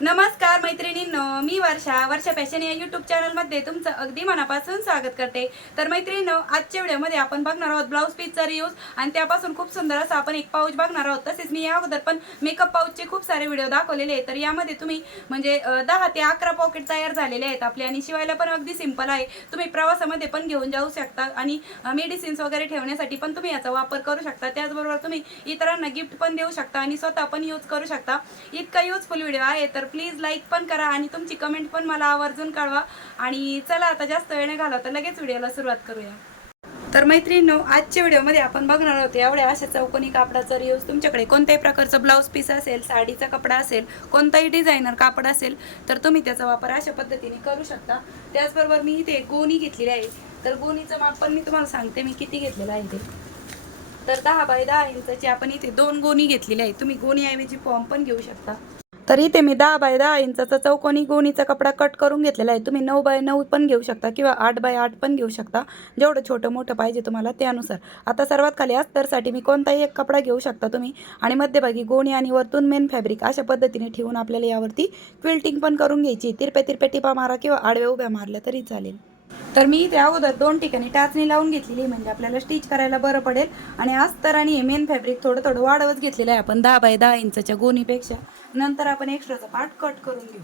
नमस्कार मैत्रिणींनो मी वर्षा. वर्षा फॅशन या युट्यूब चॅनलमध्ये तुमचं अगदी मनापासून स्वागत करते. तर मैत्रिणींनो आजच्या व्हिडिओमध्ये आपण बघणार आहोत ब्लाऊज पीसचा रियूज आणि त्यापासून खूप सुंदर असं आपण एक पाऊच बघणार आहोत. तसेच मी या अगोदर पण मेकअप पाऊचचे खूप सारे व्हिडिओ दाखवलेले आहेत. तर यामध्ये तुम्ही म्हणजे दहा ते अकरा पॉकेट तयार झालेले आहेत आपले आणि शिवायला पण अगदी सिंपल आहे. तुम्ही प्रवासामध्ये पण घेऊन जाऊ शकता आणि मेडिसिन्स वगैरे ठेवण्यासाठी पण तुम्ही याचा वापर करू शकता. त्याचबरोबर तुम्ही इतरांना गिफ्ट पण देऊ शकता आणि स्वतः पण यूज करू शकता. इतका युजफुल व्हिडिओ आहे. तर तर प्लीज लाईक पण करा आणि तुमची कमेंट पण मला आवर्जून कळवा. आणि चला आता जास्त वेळ नाही घालवता लगेच व्हिडिओला सुरुवात करूया. तर मैत्रिणींनो आजच्या व्हिडिओमध्ये आपण बघणार आहोत एवढ्या अशा चौकोनी कापडाचा रियूज तुमच्याकडे कोणत्याही प्रकारचं ब्लाऊज पीस असेल साडीचा कपडा असेल कोणताही डिझायनर कापड असेल तर तुम्ही त्याचा वापर अशा पद्धतीने करू शकता. त्याचबरोबर मी इथे गोणी घेतलेली आहे. तर गोणीचं माप पण मी तुम्हाला सांगते मी किती घेतलेलं आहे ते. तर दहा बाय दहा इंचाची आपण इथे दोन गोणी घेतलेली आहे. तुम्ही गोणीऐवजी फॉर्म पण घेऊ शकता. तर इथे मी दहा बाय दहा इंचाचा चौकोनी गोणीचा कपडा कट करून घेतलेला आहे. तुम्ही नऊ बाय नऊ पण घेऊ शकता किंवा आठ बाय आठ पण घेऊ शकता. जेवढं छोटं मोठं पाहिजे तुम्हाला त्यानुसार. आता सर्वात खाली अस्तरसाठी मी कोणताही एक कपडा घेऊ शकता तुम्ही. आणि मध्यभागी गोणी आणि वरतून मेन फॅब्रिक अशा पद्धतीने ठेवून आपल्याला यावरती क्विल्टिंग पण करून घ्यायची. तिरप्या तिरप्या टिपा मारा किंवा आडव्या उभ्या मारल्या तरी चालेल. तर मी इथे अगोदर दोन ठिकाणी टाचणी लावून घेतलेली म्हणजे आपल्याला स्टिच करायला बरं पडेल. आणि अस्तर आणि मेन फॅब्रिक थोडं थोडं वाढवत घेतलेलं आहे आपण दहा बाय दहा इंचच्या गोणीपेक्षा. नंतर आपण एक्स्ट्राचा पार्ट कट करून घेऊ.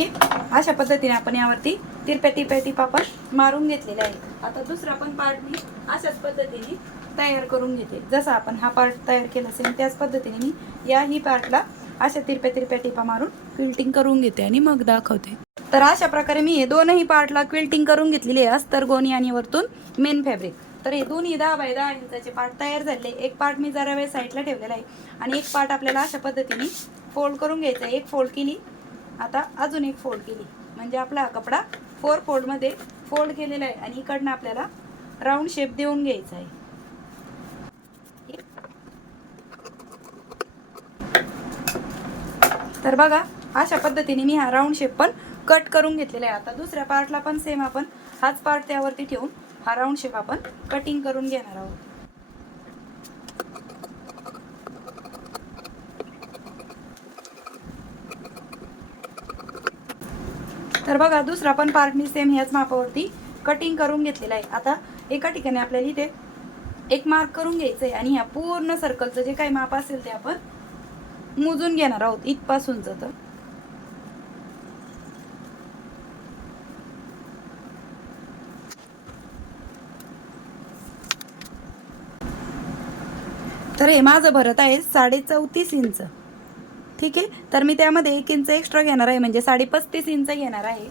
ओके अशा पद्धतीने आपण यावरती तिरप्या तिरप्या टिपा पण मारून घेतलेले आहे आता दुसरा पण पार्ट मी अशाच पद्धतीने तयार करून घेते. जसा आपण हा पार्ट तयार केला असेल त्याच पद्धतीने मी याही पार्टला अशा तिरप्या तिरप्या टिपा मारून क्विल्टिंग करून घेते आणि मग दाखवते. तर अशा प्रकारे मी हे दोनही पार्टला क्विल्टिंग करून घेतलेली आहे अस्तरगोनी आणि वरतून मेन फॅब्रिक तर हे दोन्ही दहा बाय दहा इंचाचे पार्ट तयार झाले. एक पार्ट मी जरा वेळ साईडला ठेवलेला आहे आणि एक पार्ट आपल्याला अशा पद्धतीने फोल्ड करून घ्यायचा आहे. एक फोल्ड केली आता अजून एक फोल्ड केली. म्हणजे आपला हा कपडा फोर फोल्डमध्ये फोल्ड केलेला आहे आणि इकडनं आपल्याला राऊंड शेप देऊन घ्यायचा आहे. तर बघा अशा पद्धतीने मी हा राऊंड शेप पण कट करून घेतलेला आहे. आता दुसऱ्या पार्टला पण सेम आपण हाच पार्ट त्यावरती ठेवून हा राऊंड शेप आपण कटिंग करून घेणार आहोत. तर बघा दुसरा पण पार्ट मी सेम ह्याच मापावरती कटिंग करून घेतलेला आहे. आता एका ठिकाणी आपल्याला इथे एक मार्क करून घ्यायचं आहे आणि ह्या पूर्ण सर्कलचं जे काही माप असेल ते आपण मोजून घेणार आहोत इथपासूनचं तर. तर हे माझं भरत आहे साडे चौतीस इंच. ठीक आहे? तर मी त्यामध्ये एक इंच एक्स्ट्रा घेणार आहे म्हणजे साडे पस्तीस इंच घेणार आहे.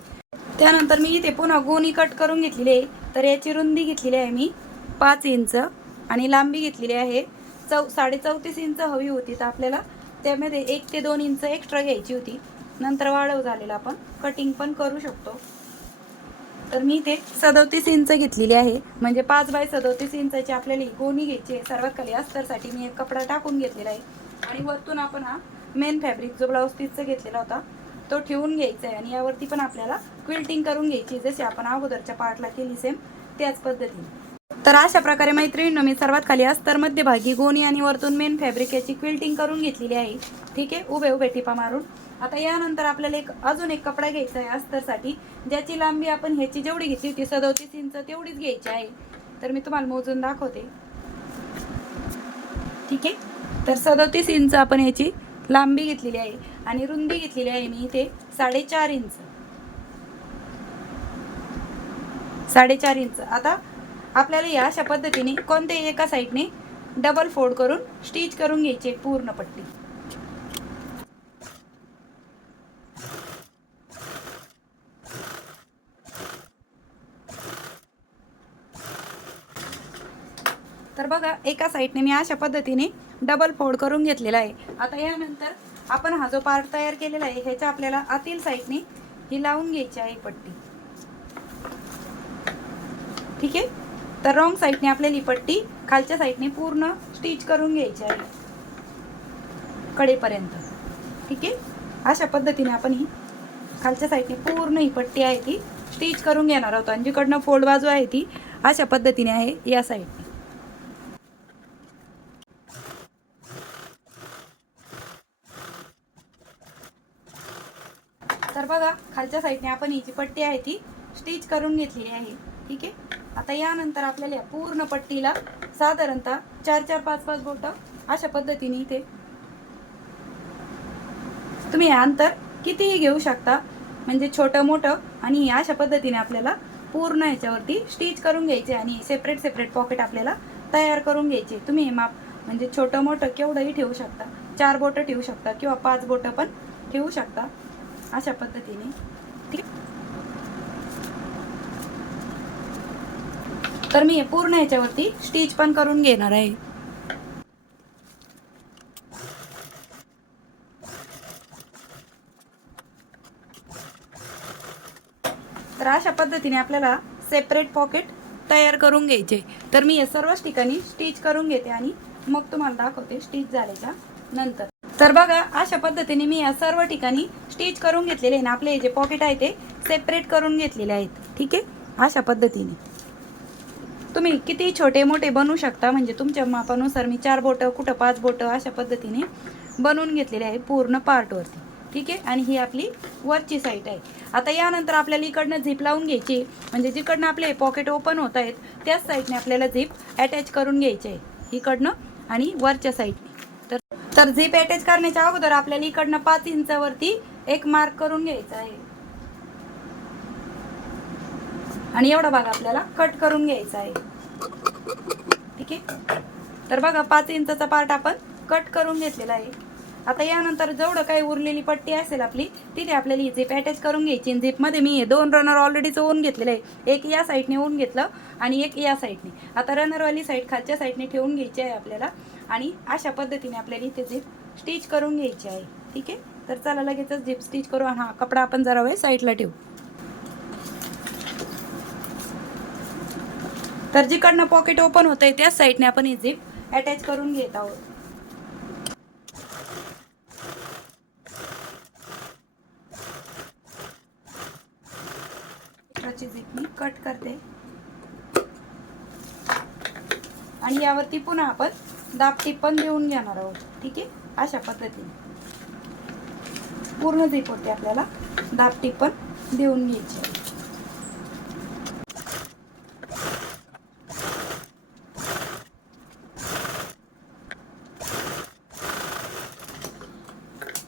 त्यानंतर मी इथे पुन्हा गोणी कट करून घेतलेली आहे. तर याची रुंदी घेतलेली आहे मी पाच इंच आणि लांबी घेतलेली आहे. चौ साडे चौतीस इंच हवी होती तर आपल्याला त्यामध्ये एक ते दोन इंच एक्स्ट्रा घ्यायची होती. नंतर वाढव झालेला आपण कटिंग पण करू शकतो. तर मी इथे सदोतीस इंच घेतलेली आहे. म्हणजे पाच बाय सदोतीस इंचाची आपल्याला गोणी घ्यायची आहे. सर्वात खाली अस्तरसाठी मी एक कपडा टाकून घेतलेला आहे. आणि वरतून आपण हा मेन फॅब्रिक जो ब्लाऊज पीसचा घेतलेला होता तो ठेवून घ्यायचा आहे आणि यावरती पण आपल्याला क्विल्टिंग करून घ्यायची जशी आपण अगोदरच्या पार्टला केली सेम त्याच पद्धतीने. तर अशा प्रकारे मैत्रिणींनो मी सर्वात खाली अस्तर मध्यभागी गोणी आणि वरतून मेन फॅब्रिक याची क्विल्टिंग करून घेतलेली आहे. ठीक आहे? उभे उभे टिपा मारून. आता यानंतर आपल्याला एक अजून एक कपडा घ्यायचा आहे अस्तरसाठी ज्याची लांबी आपण ह्याची जेवढी घेतली होती सदोतीस इंच तेवढीच घ्यायची आहे. तर मी तुम्हाला मोजून दाखवते. ठीक आहे? तर सदोतीस इंच आपण ह्याची लांबी घेतलेली आहे आणि रुंदी घेतलेली आहे मी इथे साडेचार इंच. साडेचार इंच. आता आपल्याला या अशा पद्धतीने कोणत्याही एका साईडने डबल फोल्ड करून स्टिच करून घ्यायची पूर्ण पट्टी तर बघा एका साईडने मी अशा पद्धतीने डबल फोल्ड करून घेतलेला आहे. आता यानंतर आपण हा जो पार्ट तयार केलेला आहे ह्याच्या आपल्याला आतील साईडने ही लावून घ्यायची आहे पट्टी. ठीक आहे? तर रॉंग साईडने आपल्याला ही पट्टी खालच्या साईडने पूर्ण स्टिच करून घ्यायची आहे. कडेपर्यंत. ठीक आहे? अशा पद्धतीने आपण ही खालच्या साईडने पूर्ण ही पट्टी आहे ती स्टिच करून घेणार आहोत. आणि जिकडनं फोल्ड बाजू आहे ती अशा पद्धतीने आहे या साईड तर बघा खालच्या साईडने आपण ही जी पट्टी आहे ती स्टिच करून घेतलेली आहे. ठीक आहे? आता यानंतर आपल्याला या पूर्ण पट्टीला साधारणतः चार चार पाच पाच बोटं अशा पद्धतीने इथे तुम्ही हे अंतर कितीही घेऊ शकता. म्हणजे छोटं मोठं आणि अशा पद्धतीने आपल्याला पूर्ण याच्यावरती स्टिच करून घ्यायचे आणि सेपरेट सेपरेट पॉकेट आपल्याला तयार करून घ्यायचे. तुम्ही हे माप म्हणजे छोटं मोठं केवढंही ठेवू शकता. चार बोटं ठेवू शकता किंवा पाच बोटं पण ठेवू शकता. अशा पद्धतीने. ठीक तर मी पूर्ण याच्यावरती स्टिच पण करून घेणार आहे. तर अशा पद्धतीने आपल्याला सेपरेट पॉकेट तयार करून घ्यायचे. तर मी या सर्वच ठिकाणी स्टिच करून घेते आणि मग तुम्हाला दाखवते स्टिच झाल्याच्यानंतर. तर बघा अशा पद्धतीने मी या सर्व ठिकाणी स्टिच करून घेतलेले आहे ना आपले जे पॉकेट आहे ते सेपरेट करून घेतलेले आहेत. ठीक आहे? अशा पद्धतीने. तुम्ही किती छोटे मोठे बनवू शकता म्हणजे तुमच्या मापानुसार मी चार बोटं कुठं पाच बोटं अशा पद्धतीने बनवून घेतलेले आहे पूर्ण पार्टवरती ठीक आहे? आणि ही आपली वरची साईड आहे. आता यानंतर आपल्याला इकडनं झीप लावून घ्यायची म्हणजे जिकडनं आपले पॉकेट ओपन होत आहेत त्याच साईडने आपल्याला झीप अटॅच करून घ्यायची आहे. इकडनं आणि वरच्या साईडने तर झिप अटॅच करण्याच्या अगोदर आपल्याला इकडनं पाच इंचावरती एक मार्क करून घ्यायचा आहे. आणि एवढा भाग आपल्याला कट करून घ्यायचा आहे. ठीक आहे? तर बघा पाच इंचाचा पार्ट आपण कट करून घेतलेला आहे. आता यानंतर जेवढं काही उरलेली पट्टी असेल आपली तिथे आपल्याला ही झीप अटॅच करून घ्यायची. झिपमध्ये मी हे दोन रनर ऑलरेडीच ओन घेतलेलं आहे. एक या साईडने ओन घेतलं आणि एक या साईडने आता रनरवाली साईड खालच्या साईडने ठेवून घ्यायची आहे आपल्याला. आणि अशा पद्धतीने आपल्याला इथे झिप स्टिच करून घ्यायची आहे. ठीक आहे? तर चला लगेचच झिप स्टिच करू हा कपडा आपण जरा वेळ साईडला ठेवू. तर जिकडनं पॉकेट ओपन होत आहे त्याच साईडने आपण ही झिप अटॅच करून घेत आहोत. झिप मी कट करते. आणि यावरती पुन्हा आपण दाबटीप पण देऊन घेणार आहोत. ठीक आहे? अशा पद्धतीने. पूर्ण झीप होते आपल्याला दापटी पण देऊन घ्यायची आहे.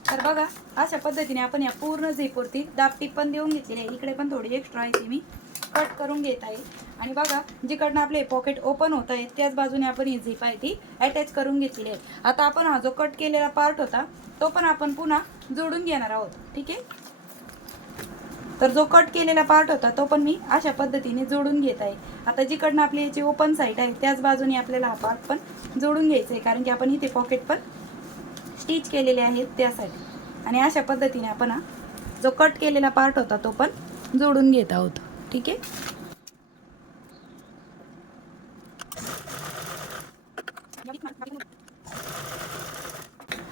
तर बघा अशा पद्धतीने आपण या पूर्ण झेपवरती दापटी पण देऊन घेतलेली आहे. इकडे पण थोडी एक्स्ट्रा आहे ती मी. कट करून घेत आहे. आणि बघा जिकडनं आपले पॉकेट ओपन होत आहेत त्याच बाजूने आपण ही झीप आहे ती अटॅच करून घेतलेली आहे. आता आपण हा जो कट केलेला पार्ट होता तो पण आपण पुन्हा जोडून घेणार आहोत. ठीक आहे? तर जो कट केलेला पार्ट होता तो पण मी अशा पद्धतीने जोडून घेत आहे. आता जिकडनं आपली याची ओपन साईड आहे त्याच बाजूने आपल्याला हा पार्ट पण जोडून घ्यायचा आहे कारण की आपण इथे पॉकेट पण स्टिच केलेले आहेत त्यासाठी. आणि अशा पद्धतीने आपण हा जो कट केलेला पार्ट होता तो पण जोडून घेत आहोत. ठीक आहे?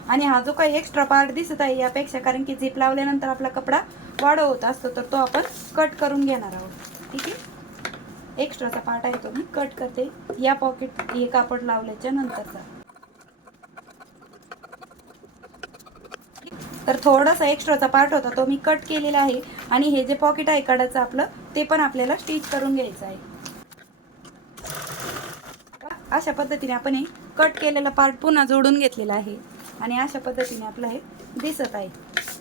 आणि हा जो काही एक्स्ट्रा पार्ट दिसत आहे यापेक्षा कारण की झिप लावल्यानंतर आपला कपडा वाढवत असतो तर तो आपण कट करून घेणार आहोत. ठीक आहे? एक्स्ट्राचा पार्ट आहे तो मी कट करते. या पॉकेट हे कापड लावल्याच्या नंतरचा. तर थोडासा एक्स्ट्राचा पार्ट होता तो मी कट केलेला आहे. आणि हे जे पॉकेट आहे कडाचं आपलं ते पण आपल्याला स्टिच करून घ्यायचं आहे. अशा पद्धतीने आपण हे कट केलेला पार्ट पुन्हा जोडून घेतलेला आहे. आणि अशा पद्धतीने आपलं हे दिसत आहे.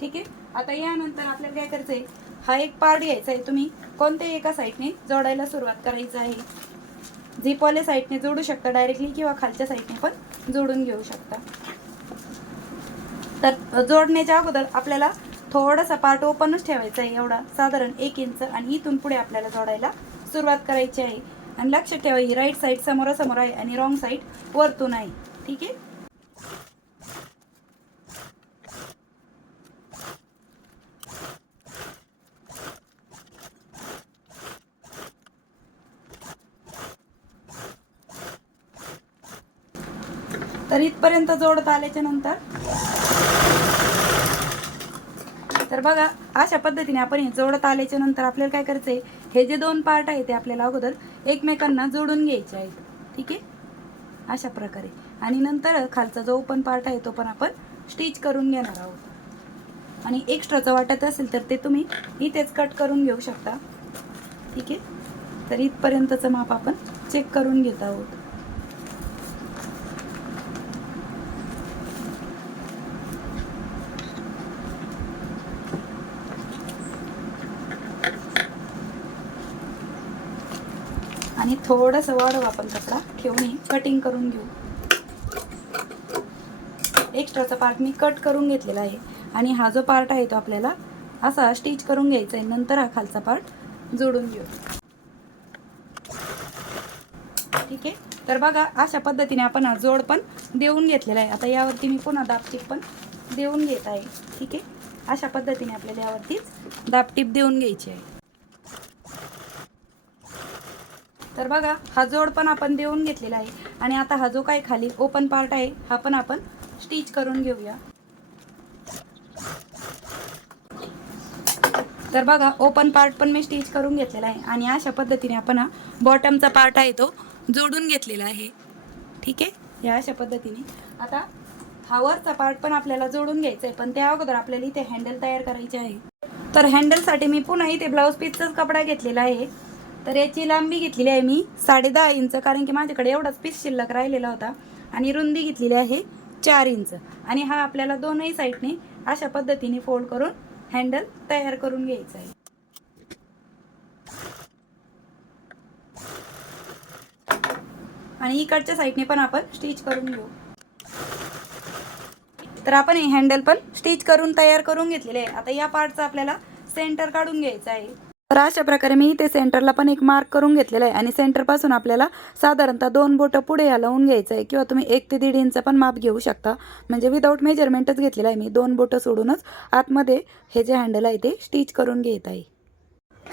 ठीक आहे? आता यानंतर आपल्याला काय करायचं आहे? हा एक पार्ट घ्यायचा आहे. तुम्ही कोणत्याही एका साईडने जोडायला सुरुवात करायचं आहे. झिपवाल्या साईडने जोडू शकता डायरेक्टली किंवा खालच्या साईडने पण जोडून घेऊ शकता. तर जोडण्याच्या अगोदर आपल्याला थोडासा पार्ट ओपनच ठेवायचा आहे एवढा. साधारण एक इंच आणि इथून पुढे आपल्याला जोडायला सुरुवात करायची आहे. आणि लक्ष ठेवा ही राईट साईड समोरासमोर आहे आणि रॉंग साईड वरतून आहे. ठीक आहे? तर इथपर्यंत जोडत आल्याच्यानंतर तर बघा अशा पद्धतीने आपण हे जोडत आल्याच्यानंतर आपल्याला काय करायचं आहे हे जे दोन पार्ट आहे ते आपल्याला अगोदर एकमेकांना जोडून घ्यायचे आहेत. ठीक आहे? अशा प्रकारे. आणि नंतर खालचा जो ओपन पार्ट आहे तो पण आपण स्टिच करून घेणार आहोत. आणि एक्स्ट्राचं वाटत असेल तर ते तुम्ही इथेच कट करून घेऊ शकता. ठीक आहे? तर इथपर्यंतचं माप आपण चेक करून घेत आहोत. आणि थोडंसं वाढव आपण कपडा. ठेवून कटिंग करून घेऊ. एक्स्ट्राचा पार्ट मी कट करून घेतलेला आहे. आणि हा जो पार्ट आहे तो आपल्याला असा स्टिच करून घ्यायचा आहे. नंतर हा खालचा पार्ट जोडून घेऊ. ठीक आहे? तर बघा अशा पद्धतीने आपण हा जोड पण देऊन घेतलेला आहे. आता यावरती मी पुन्हा दाबटीप पण देऊन घेत आहे. ठीक आहे? अशा पद्धतीने आपल्याला यावरतीच दाबटीप देऊन घ्यायची आहे. तर बघा हा जोड पण आपण देऊन घेतलेला आहे. आणि आता हा जो काय खाली ओपन पार्ट आहे हा पण आपण स्टिच करून घेऊया. तर बघा ओपन पार्ट पण मी स्टिच करून घेतलेला आहे. आणि अशा पद्धतीने आपण हा बॉटमचा पार्ट आहे तो जोडून घेतलेला आहे. ठीक आहे? या अशा पद्धतीने. आता हा वरचा पार्ट पण आपल्याला जोडून घ्यायचा आहे पण त्या अगोदर आपल्याला इथे हँडल तयार करायचे आहे. तर हँडलसाठी मी पुन्हा इथे ब्लाऊज पीसचाच कपडा घेतलेला आहे. तर याची लांबी घेतलेली आहे मी साडे दहा इंच कारण की माझ्याकडे एवढाच पीस शिल्लक राहिलेला होता आणि रुंदी घेतलेली आहे चार इंच. आणि हा आपल्याला दोनही साईडने अशा पद्धतीने फोल्ड करून हँडल तयार करून घ्यायचा आहे. आणि इकडच्या साईडने पण आपण स्टिच करून घेऊ. तर आपण हे हँडल पण स्टिच करून तयार करून घेतलेले आहे. आता या पार्टचा आपल्याला सेंटर काढून घ्यायचा आहे. तर अशा प्रकारे मी इथे सेंटरला पण एक मार्क करून घेतलेला आहे. आणि सेंटरपासून आपल्याला साधारणतः दोन बोटं पुढे हलवून लावून घ्यायचं आहे. किंवा तुम्ही एक ते दीड इंच पण माप घेऊ शकता. म्हणजे विदाऊट मेजरमेंटच घेतलेलं आहे मी. दोन बोटं सोडूनच आतमध्ये हे जे हँडल आहे ते स्टिच करून घेत आहे.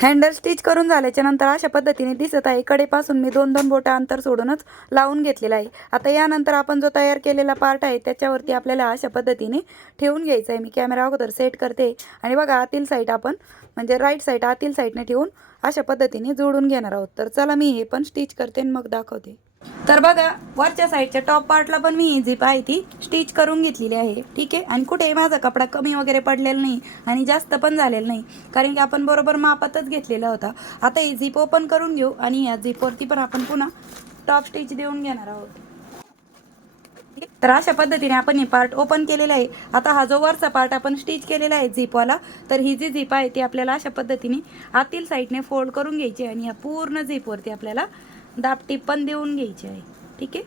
हँडल स्टिच करून झाल्याच्यानंतर अशा पद्धतीने दिसत आहे. कडेपासून मी दोन दोन बोटं अंतर सोडूनच लावून घेतलेलं आहे. आता यानंतर आपण जो तयार केलेला पार्ट आहे त्याच्यावरती आपल्याला अशा पद्धतीने ठेवून घ्यायचं आहे. मी कॅमेरा अगोदर सेट करते. आणि बघा आतील साईड आपण म्हणजे राईट साईड आतील साईडने ठेवून अशा पद्धतीने जोडून घेणार आहोत. तर चला मी हे पण स्टिच करते आणि मग दाखवते. तर बघा वरच्या साईडच्या टॉप पार्टला पण मी ही झिप आहे ती स्टिच करून घेतलेली आहे. ठीक आहे? आणि कुठे माझा कपडा कमी वगैरे पडलेला नाही आणि जास्त पण झालेला नाही. कारण की आपण बरोबर मापातच घेतलेला होता. आता ही झिप ओपन करून घेऊ आणि या झिपवरती पण आपण पुन्हा टॉप स्टिच देऊन घेणार आहोत. ठीक आहे? तर अशा पद्धतीने आपण हे पार्ट ओपन केलेला आहे. आता हा जो वरचा पार्ट आपण स्टिच केलेला आहे झिपवाला तर ही जी झिप आहे ती आपल्याला अशा पद्धतीने आतील साईडने फोल्ड करून घ्यायची आणि या पूर्ण झिपवरती आपल्याला दापटी पण देऊन घ्यायची आहे. ठीक आहे?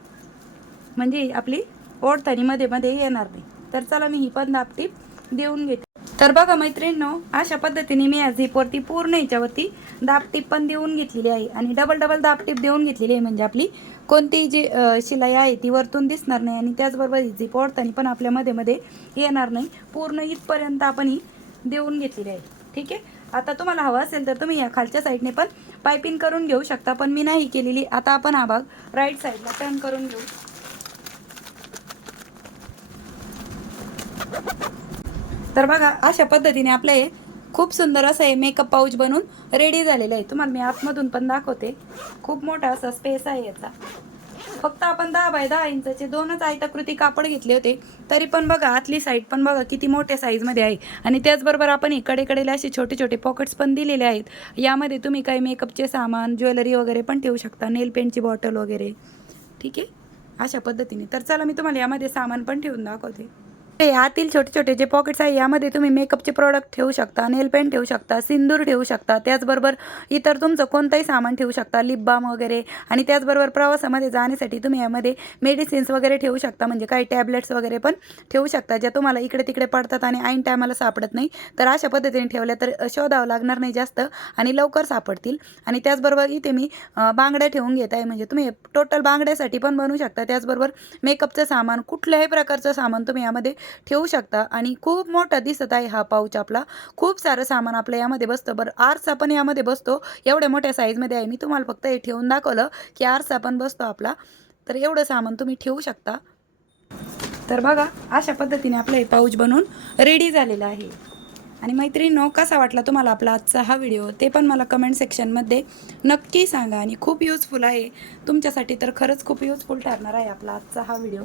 म्हणजे आपली ओढतानी मध्ये मध्ये येणार नाही. तर चला मी ही पण दापटीप देऊन घेते. तर बघा मैत्रिणींनो अशा पद्धतीने मी या झिपवरती पूर्ण याच्यावरती दापटीप पण देऊन घेतलेली आहे. आणि डबल डबल दापटीप देऊन घेतलेली आहे. म्हणजे आपली कोणतीही जी शिलाई आहे ती वरतून दिसणार नाही. आणि त्याचबरोबर ही झिप ओढताना पण आपल्या मध्ये मध्ये येणार नाही. पूर्ण इथपर्यंत आपण ही देऊन घेतलेली आहे. ठीक आहे? आता तुम्हाला हवं असेल तर तुम्ही या खालच्या साईडने पण पायपिंग करून घेऊ शकता पण मी नाही केलेली. आता आपण हा भाग राईट साईडला टर्न करून घेऊ. तर बघा अशा पद्धतीने आपलं हे खूप सुंदर असं हे मेकअप पाऊच बनून रेडी झालेलं आहे. तुम्हाला मी आतमधून पण दाखवते. खूप मोठा असा स्पेस आहे याचा. फक्त आपण दहा बाय दहा इंचाचे दोनच आयताकृती कापड घेतले होते तरी पण बघा आतली साईड पण बघा किती मोठ्या साईजमध्ये आहे. आणि त्याचबरोबर आपण इकडे कडेला असे छोटे छोटे पॉकेट्स पण दिलेले आहेत. यामध्ये तुम्ही काही मेकअपचे सामान ज्वेलरी वगैरे पण ठेवू शकता नेल पेंटची बॉटल वगैरे. ठीक आहे? अशा पद्धतीने. तर चला मी तुम्हाला यामध्ये सामान पण ठेवून दाखवते. हे आतील छोटे छोटे जे पॉकेट्स आहे यामध्ये तुम्ही मेकअपचे प्रोडक्ट ठेवू शकता नेल पेंट ठेवू शकता सिंदूर ठेवू शकता त्याचबरोबर इतर तुमचं कोणतंही सामान ठेवू शकता लिप बाम वगैरे. आणि त्याचबरोबर प्रवासामध्ये जाण्यासाठी तुम्ही यामध्ये मेडिसिन्स वगैरे ठेवू शकता म्हणजे काही टॅबलेट्स वगैरे पण ठेवू शकता ज्या तुम्हाला इकडे तिकडे पडतात आणि ऐन टायमाला सापडत नाही. तर अशा पद्धतीने ठेवल्या तर शोधावं लागणार नाही जास्त आणि लवकर सापडतील. आणि त्याचबरोबर इथे मी बांगड्या ठेवून घेत आहे म्हणजे तुम्ही टोटल बांगड्यासाठी पण बनवू शकता. त्याचबरोबर मेकअपचं सामान कुठल्याही प्रकारचं सामान तुम्ही यामध्ये ठेवू शकता. आणि खूप मोठा दिसत आहे हा पाऊच आपला. खूप सारं सामान आपलं यामध्ये बसतं. बरं आरसा पण यामध्ये बसतो. एवढ्या मोठ्या साईजमध्ये आहे. मी तुम्हाला फक्त हे ठेवून दाखवलं की आरसा पण बसतो आपला. तर एवढं सामान तुम्ही ठेवू शकता. तर बघा अशा पद्धतीने आपलं हे पाऊच बनवून रेडी झालेलं आहे. आणि मैत्रिणीनो कसा वाटला तुम्हाला आपला आजचा हा व्हिडिओ ते पण मला कमेंट सेक्शनमध्ये नक्की सांगा. आणि खूप युजफुल आहे. तुमच्यासाठी तर खरंच खूप युजफुल ठरणार आहे आपला आजचा हा व्हिडिओ